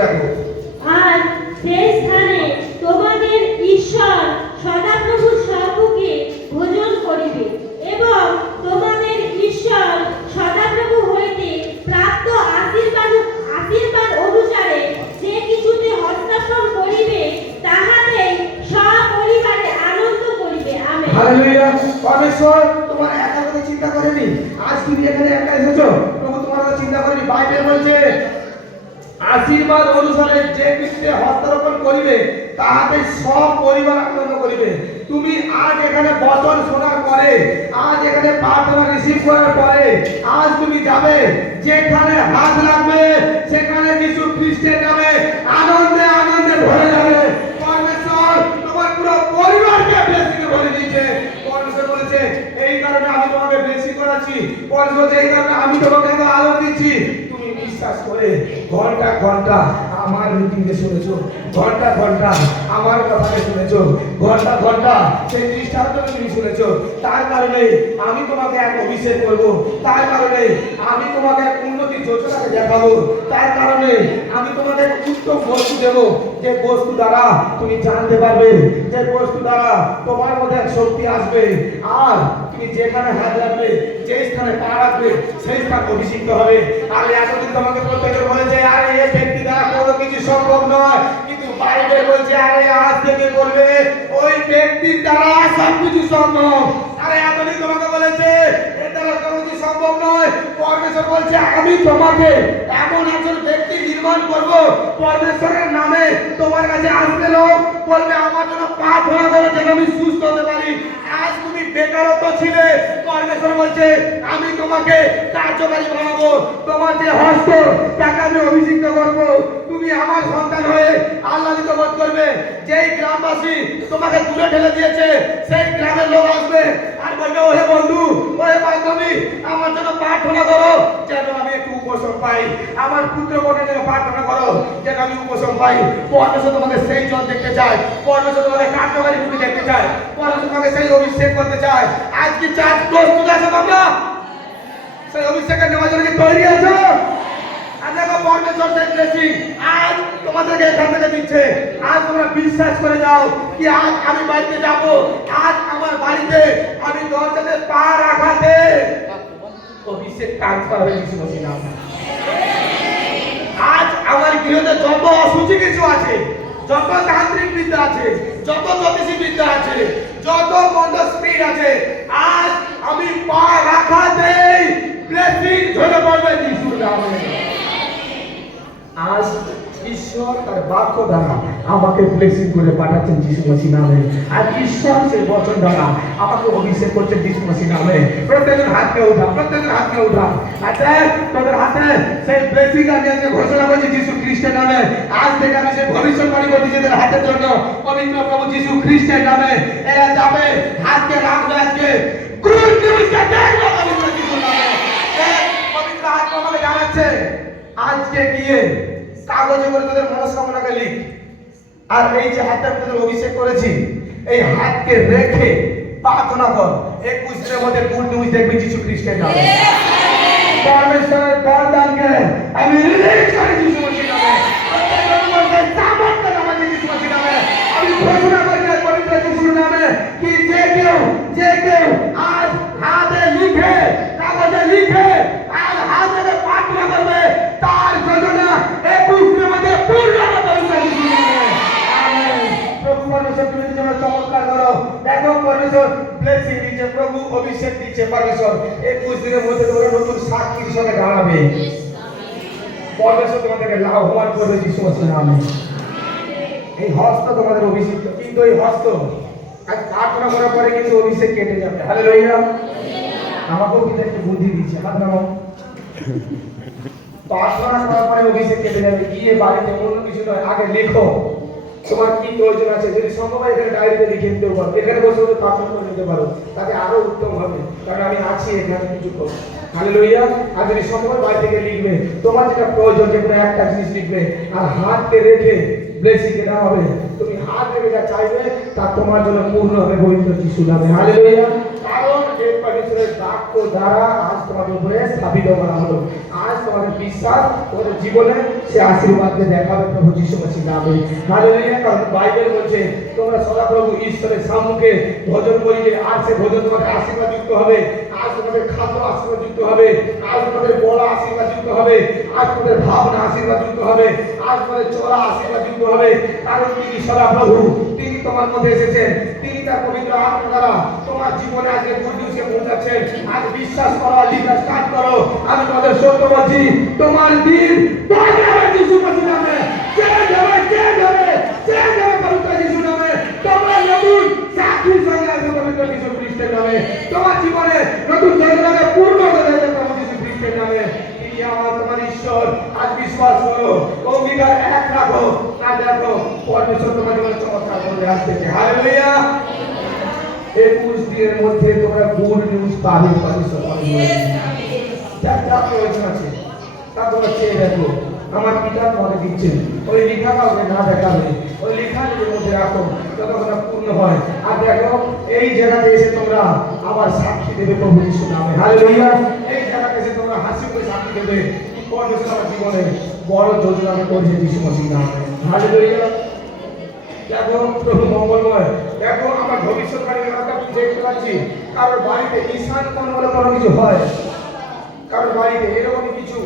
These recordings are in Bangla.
দেখো। আর সেই স্থানে তোমাদের ঈশ্বর সদাপ্রভু সর্বকে ভোজন করিবে এবং তোমাদের ঈশ্বর সদাপ্রভু হইতে প্রাপ্ত আশীর্বাদ অনুসারে যে কিছুতে হস্তান্তর করিবে তাহাতে সপরিবারে আনন্দ করিবে। আমেন। হালেলুয়া। পরমেশ্বর তোমার একা কথা চিন্তা করেনি। আজ তুমি এখানে একা এসেছো, প্রভু তোমার কথা চিন্তা করেনি। বাইবেল বলছে আশীর্বাদ অনুসারে যে কিছুতে হস্তারোপণ করিবে তাহাতে সব পরিবার আনন্দ করিবে। তুমি আজ এখানে বচন শোনার পরে, আজ এখানে প্রার্থনা রিসিভ করার পরে, আজ তুমি যাবে যেখানে হাত রাখবে সেখানে যিশু খ্রিস্টের নামে আনন্দে আনন্দে ভরে যাবে। পরমেশ্বর তোমার পুরো পরিবারকে ব্লেসিং এ ভরে দিয়েছে। পরমেশ্বর বলেছে এই কারণে আমি তোমাকে ব্লেসিং করাচ্ছি। পরমেশ্বর বলেছে এই কারণে আমি তোমাকে আলো দিচ্ছি। তুমি বিশ্বাস করে ঘন্টা ঘন্টা আমার মিটিংকে শুনেছো, ঘন্টা ঘন্টা আমার কথাকে শুনেছো, ঘন্টা ঘন্টা সেই দৃষ্টান্তকে তুমি শুনেছো। তার কারণে আমি তোমাকে এক অভিষেক করব, তার কারণে আমি তোমাকে এক উন্নতি যোজনাকে দেখাবো, তার কারণে আমি তোমাকে উত্তম বস্তু দেবো, যে বস্তু দ্বারা তুমি জানতে পারবে, যে বস্তু দ্বারা তোমার মধ্যে এক শক্তি আসবে। আর তুমি যেখানে হাত রাখবে, যে স্থানে পা রাখবে, সেই স্থান অভিষিক্ত হবে। আর এতদিন তোমাকে প্রত্যেকে বলেছে আরে এই ব্যক্তি দ্বারা কোনো কিছু সম্ভব নয়, কিন্তু বাইবেল বলছে আরে আজ থেকে বলবে ওই ব্যক্তির দ্বারা সবকিছু সম্ভব। আরে এতদিন তোমাকে বলেছে এর দ্বারা কোনো কিছু সম্ভব নয়, পরমেশ্বর বলছে আমি তোমাকে এমন একজন ব্যক্তি নির্মাণ করব, পরমেশ্বরের নামে তোমার কাছে আসবে লোক বলবে আমার জন্য প্রার্থনা করো যেন আমি সুস্থ হতে পারি। আজ তুমি বেকারত্ব ছিলে, পরমেশ্বর বলছে আমি তোমাকে কার্যকারী বানাবো, তোমার যে হস্ত তাকে আমি অভিষিক্ত করব। তুমি আমার সন্তান হয়ে আহ্লাদিত বোধ করবে। যেই গ্রামবাসী তোমাকে দূরে ঠেলে দিয়েছে সেই গ্রামের লোক আসবে আর বলবে ওহে বন্ধু, ওহে বান্ধবী, আমার জন্য প্রার্থনা করো যেন আমি একটু উপশম পাই, আমার পুত্রকন্যার জন্য প্রার্থনা করো যেন আমি উপশম পাই। পরমেশ্বর তোমাকে সেই জল দেখতে চায়, পরমেশ্বর তোমাকে কার্যকারী রূপে দেখতে চায়, পরমেশ্বর তোমাকে সেই অভিষেক করতে চায়। আজ কি চার্জ প্রস্তুত আছে তোমরা? সেই অভিষেকের নেওয়ার জন্য কি তৈরি আছো? দেখো পরমেশ্বর সেই ব্লেসিং আজ তোমাদেরকে এখান থেকে দিচ্ছে। আজ তোমরা বিশ্বাস করে যাও কি আজ আমি বাড়িতে যাব, আজ আমার বাড়িতে আমি দরজাতে পা রাখাতে অভিষেক ট্রান্সফার হয়ে যিশু মসির নামে। আজ আমার গৃহতে যত অসুচি কিছু আছে, যত তান্ত্রিক বিদ্যা আছে, যত জ্যোতিষী বিদ্যা আছে, যত মন্দ স্পিরিট আছে, আজ আমি পা রাখাতেই ব্লেসিং ঝরে পড়বে যিশুর নামে। আজ ঈশ্বর তার বাক্য দ্বারা আমাকে ব্লেসিং করে পাঠাচ্ছেন যিশু মসির নামে। আর ঈশ্বর সেই বচন দ্বারা আমাকে অভিষেক করছেন যিশু মসির নামে। প্রত্যেকের হাতকে উঠা, প্রত্যেকের হাতকে উঠা। আচ্ছা তোদের হাতে সেই ব্লেসিং আমি আজকে ঘোষণা করছি যিশু খ্রিস্টের নামে। আজ থেকে আমি সেই ভবিষ্যৎবাণী করছি যে হাতের জন্য পবিত্র প্রভু যিশু খ্রিস্টের নামে এরা যাবে, হাতকে রাখবে। আজকে গুড নিউজটা দেখবে পবিত্র যিশুর নামে। পবিত্র হাত আমাকে জানাচ্ছে আজকে গিয়ে কাগজে করে তোদের মনস্কামনাকে লিখ। আর এই যে হাতটা তোদের অভিষেক করেছি, এই হাতকে রেখে প্রার্থনা কর। 21 দিনের মধ্যে গুড নিউজ দেখবি যিশু খ্রিস্টের নামে। পরমেশ্বরের বরদানকে আমি রিলিজ করি যিশু মসির নামে। আমি ঘোষণা করি পবিত্র যিশুর নামে কি যে কেউ আজ হাতে লিখে, কাগজে লিখে আর হাতে প্রার্থনা করবে তার যোজনা 21 দিনের মধ্যে পূর্ণ হবে। প্রভু পরমেশ্বর তুমি যেন চমৎকার করো। দেখো পরমেশ্বর ব্লেসিং দিচ্ছে, প্রভু অভিষেক দিচ্ছে। পরমেশ্বর 21 দিনের মধ্যে তোমরা নতুন সাক্ষী হিসেবে দাঁড়াবে। পরমেশ্বর তোমাদেরকে লাভবান করবে যিশু মসির নামে। এই হস্ত তোমাদের অভিষিক্ত, কিন্তু এই হস্ত আজ প্রার্থনা করার পরে কিন্তু অভিষেক কেটে যাবে। হালেলুয়া। আমাকেও কিন্তু একটু বুদ্ধি দিচ্ছে। হাত নামাও। প্রার্থনা করার পরে অভিষেক কেটে যাবে। গিয়ে বাড়িতে অন্য কিছু নয়, আগে লেখো তোমার কি প্রয়োজন আছে। যদি সম্ভব হয় এখানে ডায়েরিতে লিখে দিতে পারো, এখানে বসে বসে প্রার্থনা করে নিতে পারো, তাতে আরো উত্তম হবে, কারণ আমি আছি এখানে কিছু করবো। হালেলুয়া। আর যদি সম্ভব বাড়ি থেকে লিখবে তোমার যেটা প্রয়োজন, যে কোনো একটা জিনিস লিখবে আর হাতকে রেখে ব্লেসিং দেওয়া হবে। তুমি হাত রেখে যা চাইবে তা তোমার জন্য পূর্ণ হবে পবিত্র যিশুর নামে। হালেলুয়া। কারণ আমাদের পবিত্রের বাক্য দ্বারা আজ তোমাদের উপরে স্থাপিত করা হলো। আজ তোমাদের বিশ্বাস তোমাদের জীবনে সে আশীর্বাদকে দেখাবে প্রভু যিশু মসিহ নামে। হালেলুয়া। কারণ বাইবেল বলছে তোমরা সদাপ্রভু ঈশ্বরের সম্মুখে ভোজন করিবে, আর সে ভোজন তোমাদের আশীর্বাদ যুক্ত হবে। আজ তোমাদের খাদ্য আশীর্বাদ যুক্ত হবে, আজ তোমাদের বলা আশীর্বাদ যুক্ত হবে, আজ তোমাদের ভাবনা আশীর্বাদ যুক্ত হবে, আজ তোমাদের চলা আশীর্বাদ যুক্ত হবে। কারণ তিনি সদাপ্রভু, তিনি তোমার মধ্যে এসেছেন, তিনি তার পবিত্র আত্মা দ্বারা তোমার জীবনে আজকে গুড নিউজকে পৌঁছাচ্ছেন। আজ বিশ্বাস করো, লিখা স্টার্ট করো। আমি তোমাদের সত্য বলছি, তোমার দিন বদলে যাবে যিশু মসিহ নামে। চেঞ্জ হবে, চেঞ্জ হবে, চেঞ্জ হবে পবিত্র যিশু নামে। তোমরা নতুন চাকরির সঙ্গে আসবে পবিত্র যিশু খ্রিস্টের নামে। তোমার জীবনে নতুন যোজনাকে পূর্ণ করে দেবে প্রভু যিশু খ্রিস্টের নামে। তিনি আমার তোমার ঈশ্বর। আজ বিশ্বাস করো, অঙ্গীকার এক রাখো, না দেখো পরমেশ্বর তোমার জীবনে চমৎকার করে আসতেছে। হালেলুয়া। 21 দিনের মধ্যে তোমরা গুড নিউজ পাবে পরমেশ্বর যা প্রয়োজন আছে তা তোমরা চেয়ে দেখো। আমার পিতা তোমাকে দিচ্ছেন, ওই লেখা কাউকে না দেখাবে, ওই লেখা নিজের মধ্যে রাখো যতক্ষণ না পূর্ণ হয়। আর দেখো এই জায়গাতে এসে তোমরা আবার সাক্ষী দেবে প্রভু যিশু নামে। হালেলুয়া। এই জায়গাতে এসে তোমরা হাসি করে সাক্ষী দেবে পরমেশ্বর আমার জীবনে বড় যোজনা আমি করেছি যিশু মসিহ নামে। হালেলুয়া। দেখো প্রভু মঙ্গলময়। দেখো আমার ভবিষ্যৎবাণীর কথা দেখতে পাচ্ছি। কারোর বাড়িতে ঈশান কোণ বলে কোনো কিছু হয়, কারোর বাড়িতে এরকম কিছু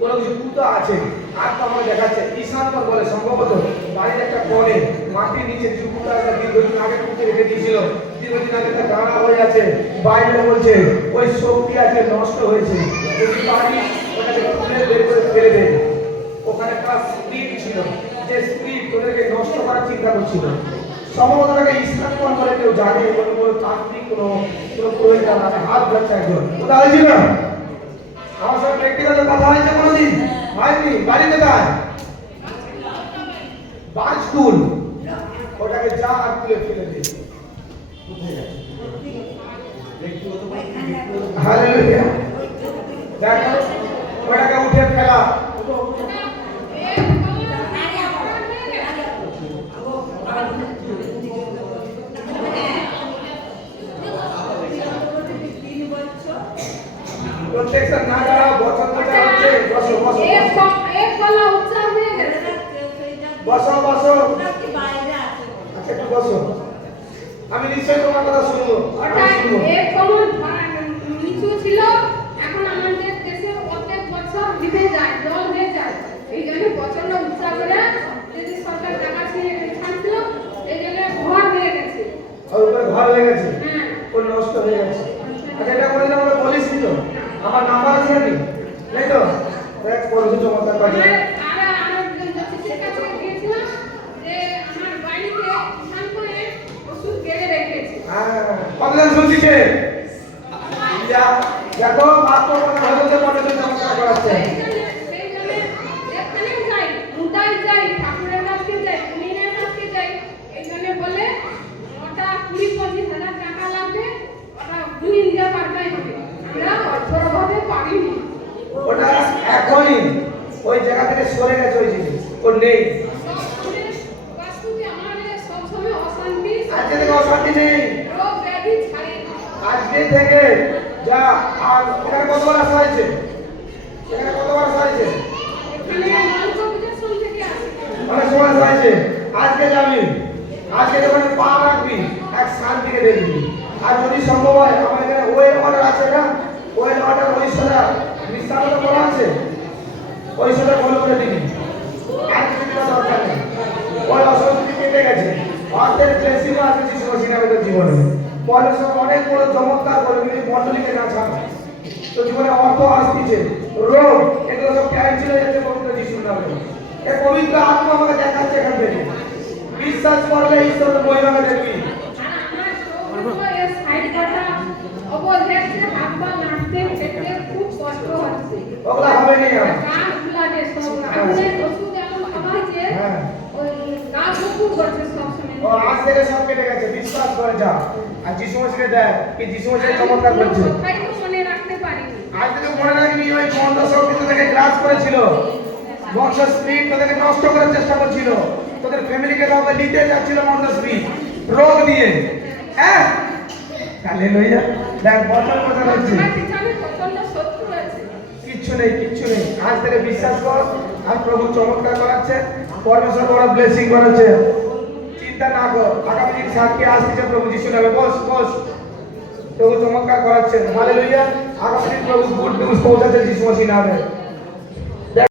কোনো কিছু পুঁতা আছে। আর তো আমার দেখাচ্ছে ঈশান কোণ বলে সম্ভবত বাড়ির একটা কোণে মাটির নিচে কিছু পুঁতা আছে, দীর্ঘদিন আগে পুঁতে রেখে দিয়েছিল, দীর্ঘদিন আগে তার দানা হয়ে আছে। বাইবেল বলছে ওই শক্তি আজকে নষ্ট হয়েছে। যদি বাড়ি ওটাকে খুলে বের করে ফেলে দেয়, ওখানে একটা স্প্রিট ছিল, যে স্প্রিট ওদেরকে নষ্ট করার চিন্তা করছিল। সম্ভবত তাকে ঈশান কোণ বলে কেউ জানে, কোনো তান্ত্রিক কোনো প্রয়োজন আছে। হাত ধরছে একজন, কোথায় হয়েছিল? আমার সঙ্গে ব্যক্তিগত কথা হয়েছে কোনোদিন? হয়নি। বাড়ি কোথায়? বাজকুল। ওটাকে যা আর তুলে ফেলে দে। হালেলুয়া। দেখো ওটাকে উঠে ফেলা। প্রত্যেকটা না যারা বছর বছর হচ্ছে বসো বসো এক গলা উচ্চা হয়ে গেছে। বসো বসো, আচ্ছা একটু বসো, আমি নিশ্চয়ই তোমার কথা শুনবো। এক কমন নিচু ছিল, এখন আমাদের দেশে প্রত্যেক বছর দিতে যায়, জল হয়ে যায়। এই জন্য প্রচন্ড উচ্চা করে যদি সরকার টাকা ছাড়ছিল, এই জন্য ঘর হয়ে গেছে। ওর উপরে ঘর হয়ে গেছে, হ্যাঁ ওর নষ্ট হয়ে গেছে। আচ্ছা এটা করে আমরা বলিস তো, আমার নাম্বার আছে নাকি? নেই তো? দেখ পড়ে চমৎকার পাচ্ছি। আমার জ্যোতিষের কাছে গিয়েছিলাম যে আমার বাড়িতে স্নান করে ওষুধ গেড়ে রেখেছে। হ্যাঁ কতজন শুনছিছে? দেখো বাক্য কথা হতে পারে তো চমৎকার করাচ্ছে। সেই জন্য যেখানে যাই, মুদাই যাই, ঠাকুরের কাছে যাই, মুনিনের কাছে যাই, এই জন্য বলে ওটা 20-25 হাজার টাকা লাগবে, ওটা গুনি নিতে পারবেই হবে। আমরা অর্থভাবে পারিনি। ওটা এখনই ওই জায়গা থেকে সরে গেছে, ওই জিনিস ওর নেই। বাস্তুতে আমাদের সবসময় অশান্তি, আজকে থেকে অশান্তি নেই, রোগ ব্যাধি ছাড়ে। আজকে থেকে যা। আর এখানে কতবার আসা হয়েছে? এখানে কতবার আসা হয়েছে? এখানে নলকূপের সঙ্গে থেকে আসে। অনেক সময় আসা হয়েছে। আজকে যাবি, আজকে যখন পা রাখবি এক শান্তিকে দেখবি। আর যদি সম্ভব হয় আমার এখানে ওয়েল অর্ডার আছে না, ওয়েল অর্ডার ওই সোজা বিশ্রামটা করা আছে, ওই সোজা গোল করে দিবি। আর কিছু দিনের দরকার নেই, ওই অস্বস্তি কেটে গেছে। অর্থের ব্লেসিং আছে যিশু মসিহ নামে জীবনে। পরমেশ্বর অনেক বড় চমৎকার করে যদি মণ্ডলীকে না ছাড়ে তো জীবনে অর্থ আসতেছে, রোগ এগুলো সব ক্যান্সেল হয়ে যাচ্ছে পবিত্র যিশুর নামে। এই পবিত্র আত্মা আমাকে দেখাচ্ছে এখান থেকে। বিশ্বাস করলে ঈশ্বরের মহিমাকে দেখবি। আর আমার সৌভাগ্য এর সাইড কাটা অবধেছে, হাত পা নাড়তে খেতে খুব কষ্ট হচ্ছে। ওগুলা হবে না। কান ফুলাবে সব। আমাদের ওষুধ এমন খাওয়াইছে, হ্যাঁ ওই গা বুকুর করছে সব সময়। ও আজ থেকে সব কেটে গেছে, বিশ্বাস করে যা। আর যিশু মসিহকে দেখ কি যিশু মসিহ চমৎকার করছে। কোথায় তো মনে রাখতে পারিনি। আজ থেকে মনে রাখবি ওই বন্ধ শক্তি তোদেরকে গ্রাস করেছিল, বংশ স্পিরিট তোদেরকে নষ্ট করার চেষ্টা করছিল, তোদের ফ্যামিলিকে কাউকে নিতে যাচ্ছিল বংশ স্পিরিট রোগ দিয়ে। হ্যাঁ হালেলুয়া। দেখ বছর বছর হচ্ছে, আমার পিছনে প্রচন্ড শত্রু আছে। কিচ্ছু নেই কিচ্ছু নেই। আজ থেকে বিশ্বাস কর, আর প্রভু চমৎকার করাচ্ছে, পরমেশ্বর বড় ব্লেসিং করেছে। চিন্তা না কর, আগামী দিন সাক্ষী আসছে প্রভু যিশু নামে। বস বস, প্রভু চমৎকার করাচ্ছেন। হালেলুয়া। আগামী দিন প্রভু গুড নিউজ পৌঁছাতে যিশু মসিহ নামে।